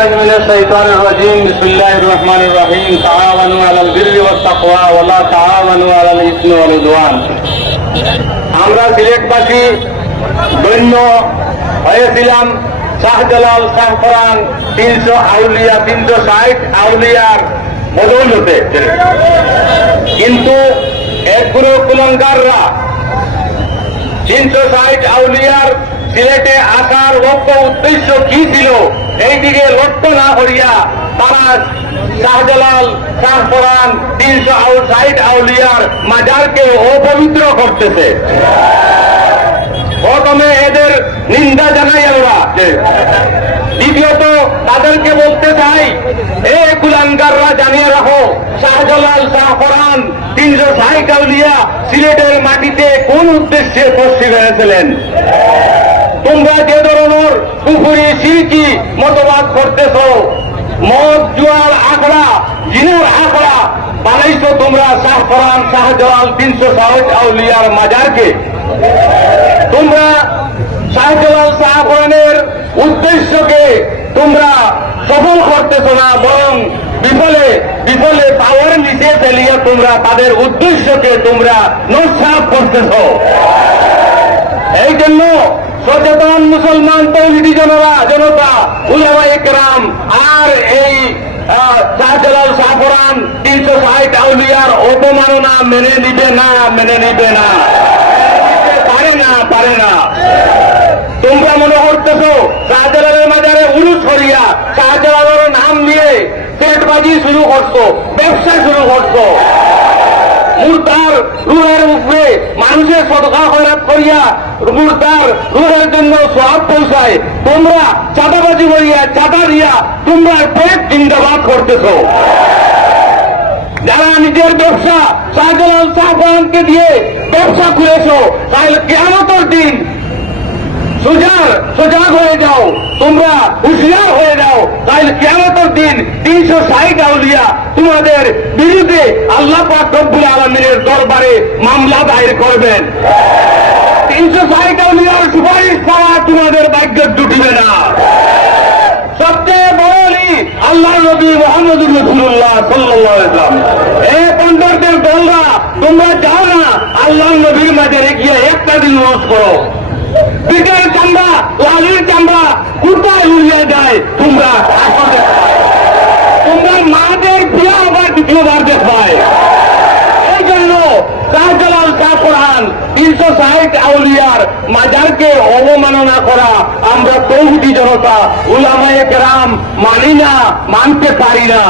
بالله من الشيطان الرجيم بسم الله الرحمن الرحيم تعاونوا على البر والتقوى ولا تعاونوا على الاثم والعدوان আমরা সিলেটবাসী দৈন্য হয়েছিলাম শাহজালাল শাহফরান তিনশো আউলিয়া তিনশো ষাট আউলিয়ার বদৌলতে কিন্তু একগুলো কুলঙ্গাররা তিনশো ষাট আউলিয়ার সিলেটে আসার লক্ষ্য উদ্দেশ্য কি ছিল? এই দিকে লক্ষ্য না করিয়া তারা শাহজালাল শাহপরান তিনশো ষাট আউলিয়ার মাজারকে অপবিত্র করতেছে। প্রথমে এদের নিন্দা জানাই আমরা দ্বিতীয়ত তাদেরকে বলতে চাই, এ কুলাঙ্গাররা জানিয়ে রাখো, শাহজালাল শাহপরান তিনশো ষাট আউলিয়া সিলেটের মাটিতে কোন উদ্দেশ্যে পশ্চিম হয়েছিলেন? তোমরা যে ধরনের পুকুরি সিরকি মতবাদ করতেছ, মদ, জুয়ার আখড়া, জিনার আখড়া, বানাইছো তোমরা শাহ শাহফরান শাহজালাল তিনশো ষাট আউলিয়ার মাজারকে। তোমরা শাহজালাল শাহফরানের উদ্দেশ্যকে তোমরা সফল করতেছ না, বরং বিফলে বিফলে পাওয়ার নিচে ফেলিয়ে তোমরা তাদের উদ্দেশ্যকে তোমরা নস্বাত করতেছ। এই জন্য সচেতন মুসলমান তৌহিদি জনতা জনতা উলামা একরাম আর এই শাহজালাল শাহপুরান তিনশো ষাট আউলিয়ার অপমাননা মেনে নিবে না, মেনে নিবে না। পারে না পারে না। তোমরা মনে করতেছ শাহজালালের মাজারে উরুস করিয়া শাহজালালের নাম নিয়ে পেটবাজি শুরু করছ, ব্যবসা শুরু করছ। মুর্দার রুহের উপরে মানুষের সদকা হয়রাত করিয়া মুরদার রুহের জন্য সব পৌঁছায়। তোমরা চাঁদাবাজি করিয়া, চাঁদা দিয়া তোমরা পেট জিন্দাবাদ করতেছ। যারা নিজের ব্যবসা শাহজালাল শাহজাহানকে দিয়ে ব্যবসা খুলেছ, তাহলে কেমতর দিন সোজার, সজাগ হয়ে যাও। তোমরা হুঁশিয়ার হয়ে যাও। তাহলে কেমতর দিন তিনশো ষাট আউলিয়া তোমাদের বিরুদ্ধে আল্লাহ পাক আলমিনের দরবারে মামলা দায়ের করবেন। তিনশো ষাট আউলিয়ার সুপারিশ ছাড়া তোমাদের ভাগ্য জুটিবে না সবচেয়ে বড়লি আল্লাহ নবী মোহাম্মদ রসুল্লাহ সাল্লাম এ পন্ডরদের দলরা, তোমরা যাও না আল্লাহ নবীর মাঝে গিয়ে একটা দিন রোজ করো। পিঠের তোমরা তোমরা মাদের বিয়া আবার দ্বিতীয়বার এই জন্য শাহজালাল শাহপুরান তিনশো ষাট আউলিয়ার মাজারকে অবমাননা করা আমরা তৌহিদি জনতা, উলামায়ে কেরাম মানি না, মানতে পারি না।